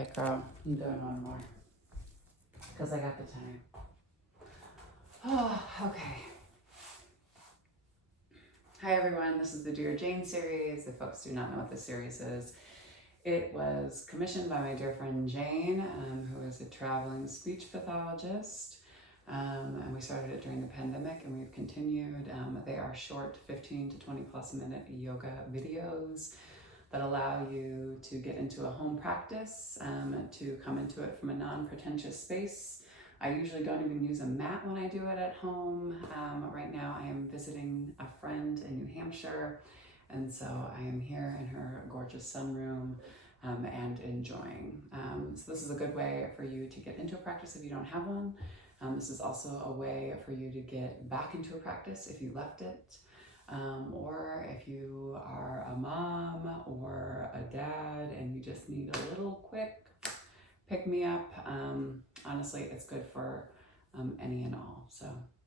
right, girl. I'm doing one more. Because I got the time. Oh, okay. Hi, everyone. This is the Dear Jane series. If folks do not know what this series is, it was commissioned by my dear friend Jane, who is a traveling speech pathologist. And we started it during the pandemic, and we've continued. They are short 15 to 20 plus minute yoga videos that allow you to get into a home practice, to come into it from a non-pretentious space. I usually don't even use a mat when I do it at home. Right now I am visiting a friend in New Hampshire, and so I am here in her gorgeous sunroom and enjoying. So this is a good way for you to get into a practice if you don't have one. This is also a way for you to get back into a practice if you left it. Or if you are a mom or a dad and you just need a little quick pick me up, honestly, it's good for any and all. So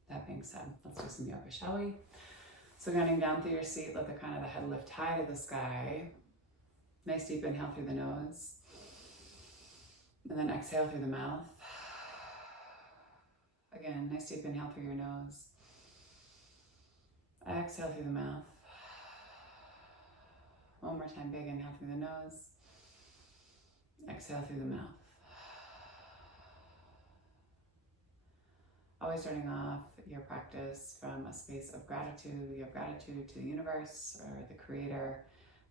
that being said, let's do some yoga, shall we? So getting down through your seat, let the crown of the head lift high to the sky. Nice deep inhale through the nose. And then exhale through the mouth. Again, nice deep inhale through your nose. Exhale through the mouth. One more time, big inhale through the nose. Exhale through the mouth. Always starting off your practice from a space of gratitude. We have gratitude to the universe or the creator,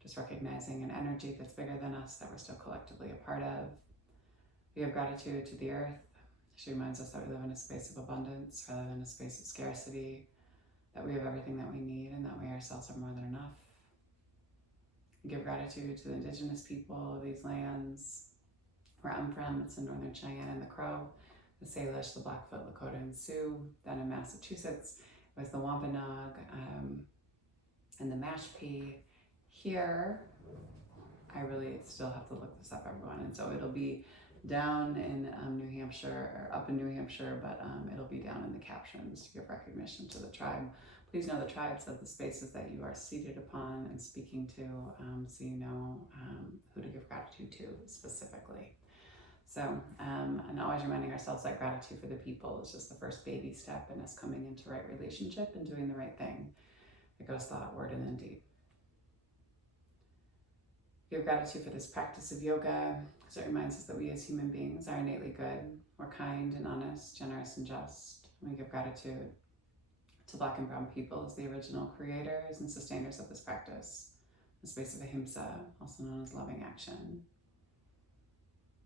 just recognizing an energy that's bigger than us that we're still collectively a part of. We have gratitude to the earth. She reminds us that we live in a space of abundance rather than a space of scarcity, that we have everything that we need and that we ourselves are more than enough. We give gratitude to the indigenous people of these lands. Where I'm from, it's in Northern Cheyenne and the Crow, the Salish, the Blackfoot, Lakota, and Sioux. Then in Massachusetts, it was the Wampanoag and the Mashpee. Here, I really still have to look this up, everyone. And so it'll be down in New Hampshire, or up in New Hampshire, but it'll be down in the captions to give recognition to the tribe. Please know the tribes of the spaces that you are seated upon and speaking to, so you know who to give gratitude to specifically. So, and always reminding ourselves that gratitude for the people is just the first baby step in us coming into right relationship and doing the right thing. It goes thought, word, and then deed. Give gratitude for this practice of yoga because it reminds us that we as human beings are innately good. We're kind and honest, generous and just. And we give gratitude to Black and Brown people as the original creators and sustainers of this practice, the space of ahimsa, also known as loving action.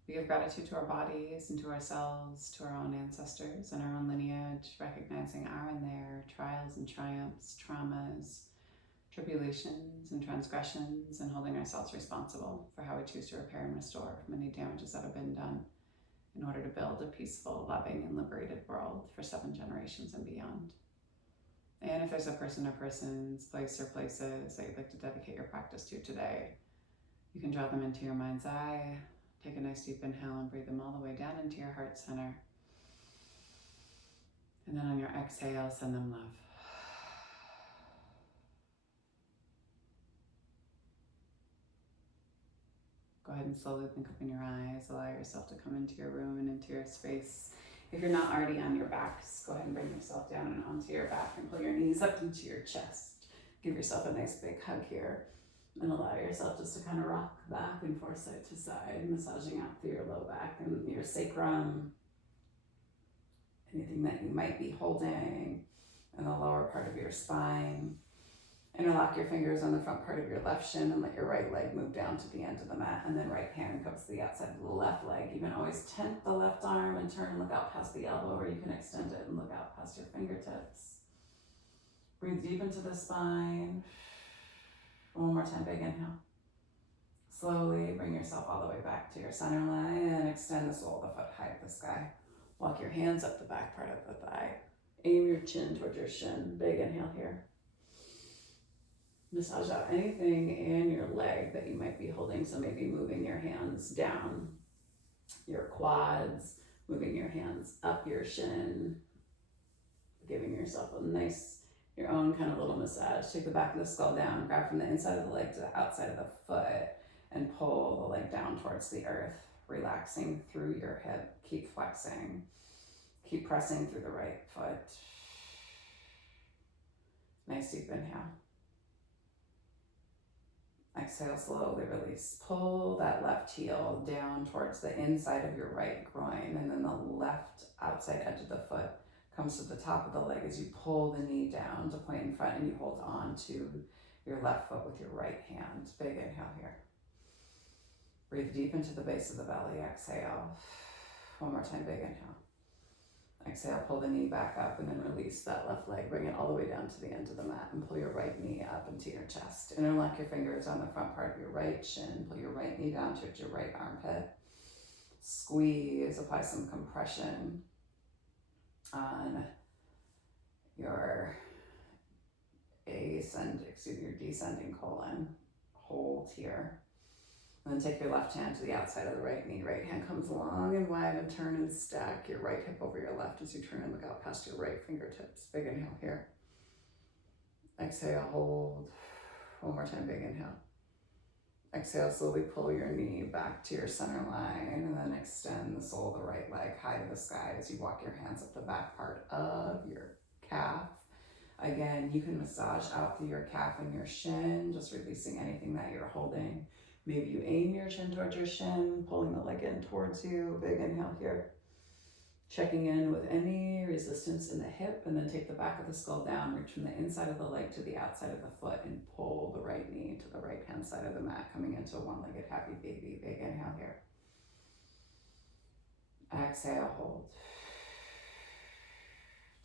We give gratitude to our bodies and to ourselves, to our own ancestors and our own lineage, recognizing our and their trials and triumphs, traumas, tribulations and transgressions, and holding ourselves responsible for how we choose to repair and restore from any damages that have been done in order to build a peaceful, loving, and liberated world for 7 generations and beyond. And if there's a person or persons, place or places that you'd like to dedicate your practice to today, you can draw them into your mind's eye. Take a nice deep inhale and breathe them all the way down into your heart center. And then on your exhale, send them love. Go ahead and slowly blink open your eyes. Allow yourself to come into your room and into your space. If you're not already on your backs, go ahead and bring yourself down and onto your back and pull your knees up into your chest. Give yourself a nice big hug here. And allow yourself just to kind of rock back and forth side to side, massaging out through your low back and your sacrum. Anything that you might be holding in the lower part of your spine. Interlock your fingers on the front part of your left shin and let your right leg move down to the end of the mat, and then right hand comes to the outside of the left leg. You can always tent the left arm and turn and look out past the elbow, or you can extend it and look out past your fingertips. Breathe deep into the spine. One more time, big inhale. Slowly bring yourself all the way back to your center line and extend the sole of the foot high to the sky. Walk your hands up the back part of the thigh. Aim your chin towards your shin. Big inhale here. Massage out anything in your leg that you might be holding. So maybe moving your hands down your quads, moving your hands up your shin, giving yourself a nice, your own kind of little massage. Take the back of the skull down, grab from the inside of the leg to the outside of the foot, and pull the leg down towards the earth. relaxing through your hip. Keep flexing. Keep pressing through the right foot. Nice deep inhale. Exhale, slowly release. Pull that left heel down towards the inside of your right groin, and then the left outside edge of the foot comes to the top of the leg as you pull the knee down to point in front, and you hold on to your left foot with your right hand. Big inhale here. Breathe deep into the base of the belly. Exhale. One more time, big inhale. Exhale, pull the knee back up and then release that left leg. Bring it all the way down to the end of the mat and pull your right knee up into your chest. Interlock your fingers on the front part of your right shin. Pull your right knee down towards your right armpit. Squeeze, apply some compression on your descending colon. Hold here. And then take your left hand to the outside of the right knee. Right hand comes long and wide, and turn and stack your right hip over your left as you turn and look out past your right fingertips. Big inhale here. Exhale, hold. One more time, big inhale. Exhale, slowly pull your knee back to your center line, and then extend the sole of the right leg high to the sky as you walk your hands up the back part of your calf. Again, you can massage out through your calf and your shin, just releasing anything that you're holding. Maybe you aim your chin towards your shin, pulling the leg in towards you. Big inhale here. Checking in with any resistance in the hip, and then take the back of the skull down, reach from the inside of the leg to the outside of the foot, and pull the right knee to the right hand side of the mat, coming into a one-legged happy baby. Big inhale here. Exhale, hold.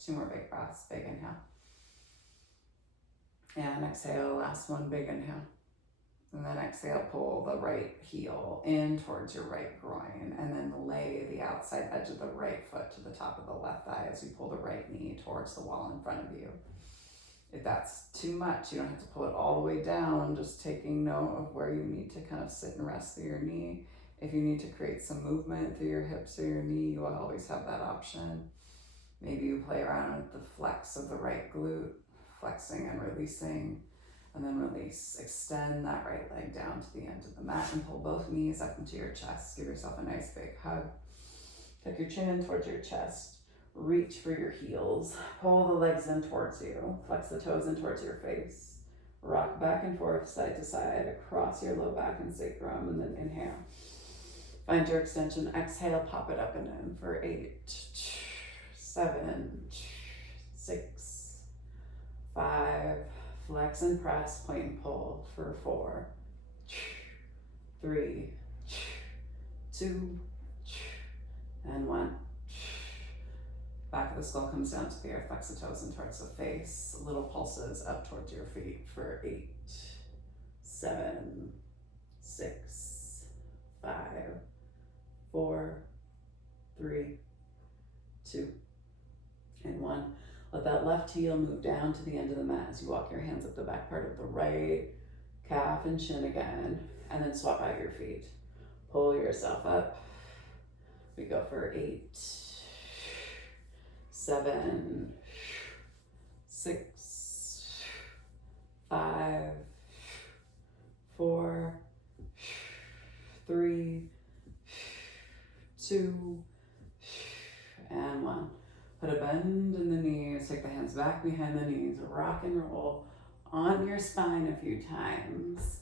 Two more big breaths. Big inhale. And exhale, last one, big inhale. And then exhale, pull the right heel in towards your right groin, and then lay the outside edge of the right foot to the top of the left thigh as you pull the right knee towards the wall in front of you. If that's too much, you don't have to pull it all the way down, just taking note of where you need to kind of sit and rest through your knee. If you need to create some movement through your hips or your knee, you will always have that option. Maybe you play around with the flex of the right glute, flexing and releasing. And then release. Extend that right leg down to the end of the mat and pull both knees up into your chest. Give yourself a nice big hug. Tuck your chin in towards your chest. Reach for your heels. Pull the legs in towards you. Flex the toes in towards your face. Rock back and forth, side to side, across your low back and sacrum, and then inhale. Find your extension. Exhale, pop it up and in for 8, 7, 6, 5, flex and press, point and pull for 4, 3, 2, and 1. Back of the skull comes down to the earth, flex the toes in towards the face. Little pulses up towards your feet for 8, 7, 6, 5, 4, 3, 2, and 1. Let that left heel move down to the end of the mat as you walk your hands up the back part of the right calf and shin again, and then swap out your feet. Pull yourself up. We go for 8, 7, 6, 5, 4, 3, 2, and 1. Put a bend in the knees, take the hands back behind the knees, rock and roll on your spine a few times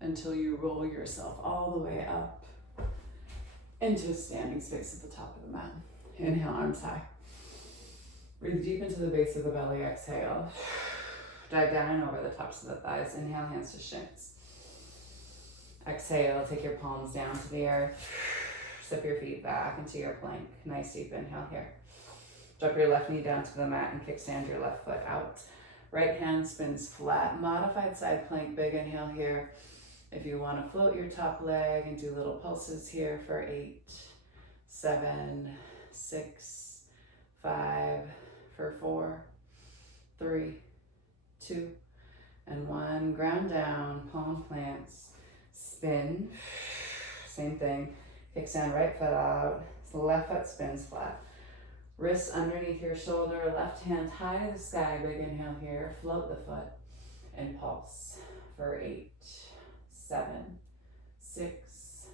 until you roll yourself all the way up into standing space at the top of the mat. Inhale, arms high. Breathe deep into the base of the belly, exhale. Dive down over the tops of the thighs. Inhale, hands to shins. Exhale, take your palms down to the earth. Step your feet back into your plank. Nice deep inhale here. Drop your left knee down to the mat and kickstand your left foot out. Right hand spins flat, modified side plank, big inhale here. If you want to float your top leg and do little pulses here for 8, 7, 6, 5, for 4, 3, 2, and 1. Ground down, palm plants, spin. Same thing. Kickstand right foot out, left foot spins flat. Wrists underneath your shoulder, left hand high to the sky, big inhale here, float the foot, and pulse for 8, 7, 6,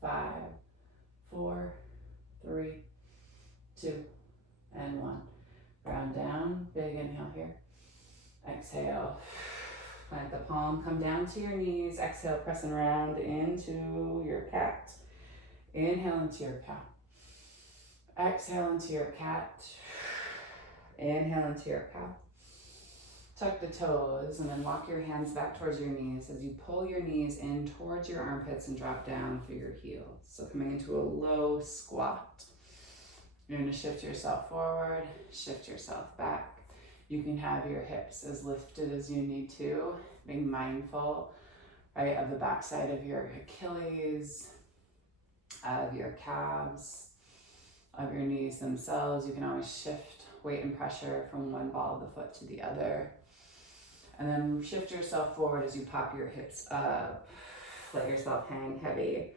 5, palm, come down to your knees. Exhale, pressing around into your cat. Inhale into your cow. Exhale into your cat. Inhale into your cow. Tuck the toes and then walk your hands back towards your knees as you pull your knees in towards your armpits and drop down through your heels. So coming into a low squat. You're going to shift yourself forward, shift yourself back. You can have your hips as lifted as you need to, being mindful, right, of the backside of your Achilles, of your calves, of your knees themselves. You can always shift weight and pressure from one ball of the foot to the other. And then shift yourself forward as you pop your hips up. Let yourself hang heavy.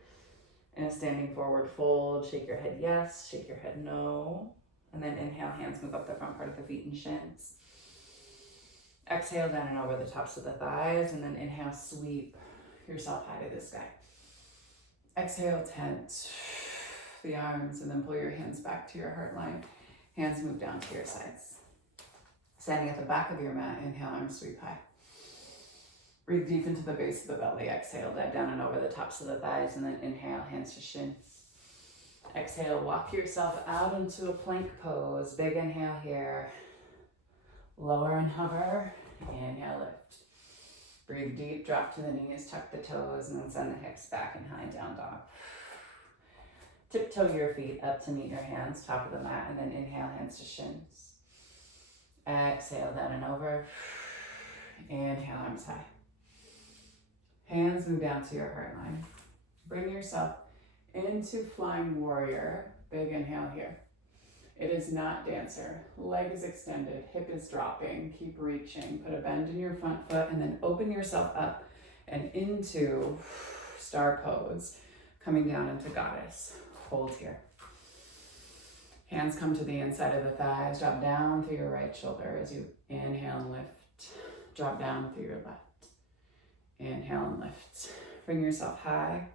In a standing forward fold, shake your head yes, shake your head no. And then inhale, hands move up the front part of the feet and shins. Exhale down and over the tops of the thighs, and then inhale, sweep yourself high to the sky. Exhale, tent the arms, and then pull your hands back to your heart line. Hands move down to your sides. Standing at the back of your mat, inhale, arms sweep high. Breathe deep into the base of the belly. Exhale, dive down and over the tops of the thighs, and then inhale, hands to shins. Exhale, walk yourself out into a plank pose. Big inhale here. Lower and hover. Inhale, lift. Breathe deep, drop to the knees, tuck the toes, and then send the hips back and high down dog. Tiptoe your feet up to meet your hands, top of the mat, and then inhale, hands to shins. Exhale, down and over. Inhale, arms high. Hands move down to your heart line. Bring yourself into flying warrior. Big inhale here. It is not dancer. Leg is extended, hip is dropping. Keep reaching. Put a bend in your front foot and then open yourself up and into star pose. Coming down into goddess. Hold here. Hands come to the inside of the thighs. Drop down through your right shoulder as you inhale and lift. Drop down through your left. Inhale and lift. Bring yourself high.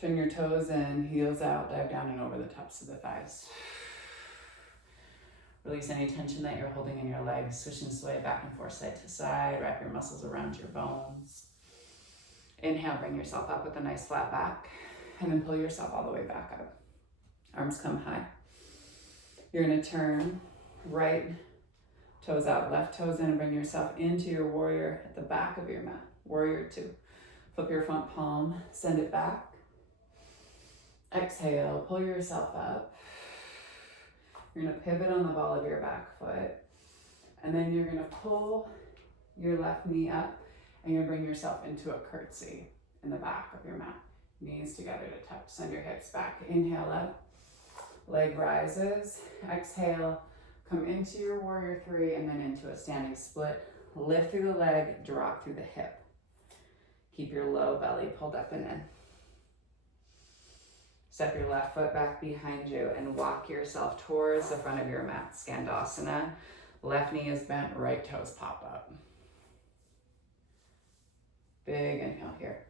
Turn your toes in, heels out, dive down and over the tops of the thighs. Release any tension that you're holding in your legs. Switch and sway back and forth, side to side. Wrap your muscles around your bones. Inhale, bring yourself up with a nice flat back. And then pull yourself all the way back up. Arms come high. You're going to turn right toes out, left toes in, and bring yourself into your warrior at the back of your mat. Warrior 2. Flip your front palm, send it back. Exhale, pull yourself up. You're going to pivot on the ball of your back foot. And then you're going to pull your left knee up and you're going to bring yourself into a curtsy in the back of your mat. Knees together to touch. Send your hips back. Inhale up. Leg rises. Exhale. Come into your warrior 3 and then into a standing split. Lift through the leg, drop through the hip. Keep your low belly pulled up and in. Step your left foot back behind you and walk yourself towards the front of your mat. Skandasana. Left knee is bent, right toes pop up. Big inhale here.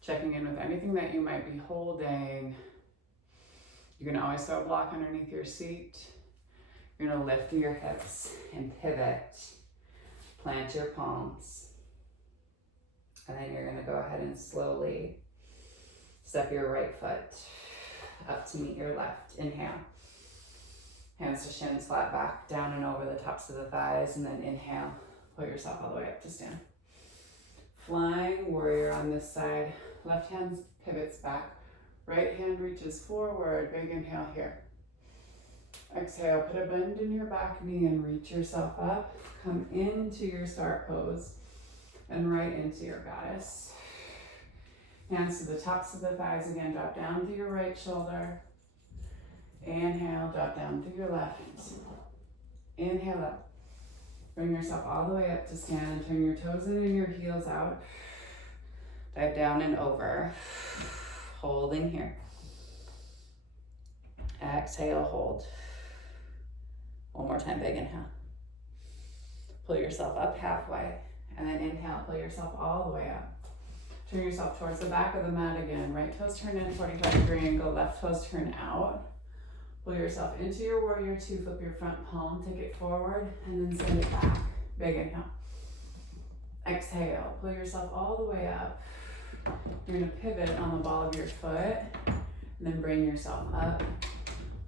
Checking in with anything that you might be holding. You're going to always throw a block underneath your seat. You're going to lift through your hips and pivot. Plant your palms. And then you're going to go ahead and slowly step your right foot up to meet your left. Inhale. Hands to shins, flat back, down and over the tops of the thighs. And then inhale. Pull yourself all the way up to stand. Flying warrior on this side. Left hand pivots back. Right hand reaches forward. Big inhale here. Exhale, put a bend in your back knee and reach yourself up. Come into your start pose and right into your goddess. Hands to the tops of the thighs again. Drop down through your right shoulder. Inhale, drop down through your left. Inhale up. Bring yourself all the way up to stand and turn your toes in and your heels out. Dive down and over. Holding here. Exhale, hold. One more time, big inhale. Pull yourself up halfway. And then inhale, pull yourself all the way up. Turn yourself towards the back of the mat again. Right toes turn in, 45-degree angle. Left toes turn out. Pull yourself into your warrior 2. Flip your front palm, take it forward, and then send it back. Big inhale. Exhale, pull yourself all the way up. You're gonna pivot on the ball of your foot, and then bring yourself up.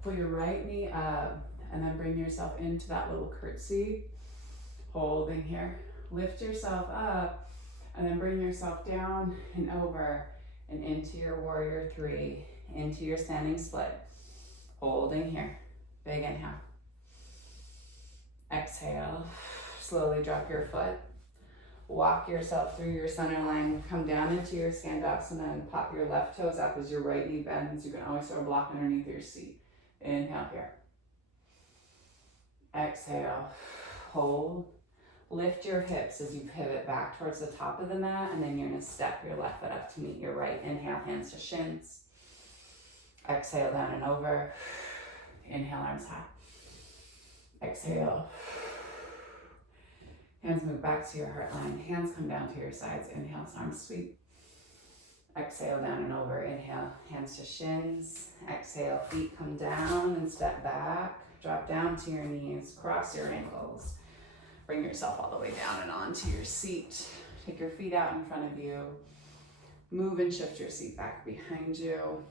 Pull your right knee up, and then bring yourself into that little curtsy. Holding here. Lift yourself up, and then bring yourself down and over, and into your warrior three, into your standing split. Holding here. Big inhale. Exhale. Slowly drop your foot. Walk yourself through your center line. Come down into your Skandasana and pop your left toes up as your right knee bends. You can always throw a block underneath your seat. Inhale here. Exhale. Hold. Lift your hips as you pivot back towards the top of the mat, and then you're going to step your left foot up to meet your right. Inhale, hands to shins. Exhale, down and over. Inhale, arms high. Exhale. Hands move back to your heart line. Hands come down to your sides. Inhale, arms sweep. Exhale, down and over. Inhale, hands to shins. Exhale, feet come down and step back. Drop down to your knees. Cross your ankles. Bring yourself all the way down and onto your seat. Take your feet out in front of you. Move and shift your seat back behind you.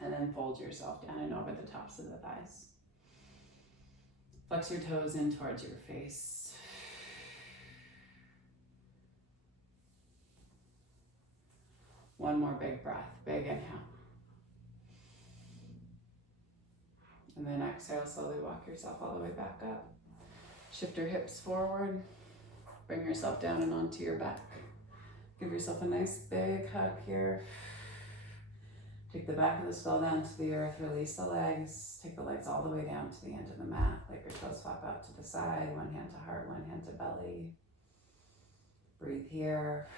And then fold yourself down and over the tops of the thighs. Flex your toes in towards your face. One more big breath, big inhale. And then exhale, slowly walk yourself all the way back up. Shift your hips forward. Bring yourself down and onto your back. Give yourself a nice big hug here. Take the back of the skull down to the earth. Release the legs. Take the legs all the way down to the end of the mat. Let your toes flap out to the side. One hand to heart, one hand to belly. Breathe here.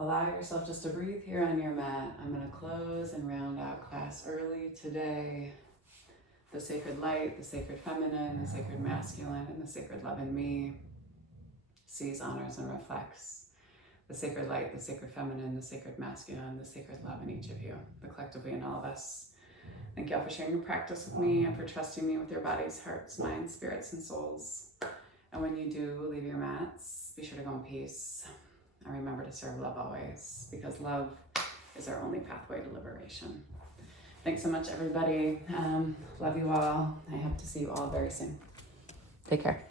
Allow yourself just to breathe here on your mat. I'm going to close and round out class early today. The sacred light, the sacred feminine, the sacred masculine, and the sacred love in me sees, honors, and reflects the sacred light, the sacred feminine, the sacred masculine, the sacred love in each of you, the collectively in all of us. Thank you all for sharing your practice with me and for trusting me with your bodies, hearts, minds, spirits, and souls. And when you do leave your mats, be sure to go in peace. And remember to serve love always, because love is our only pathway to liberation. Thanks so much, everybody. Love you all. I hope to see you all very soon. Take care.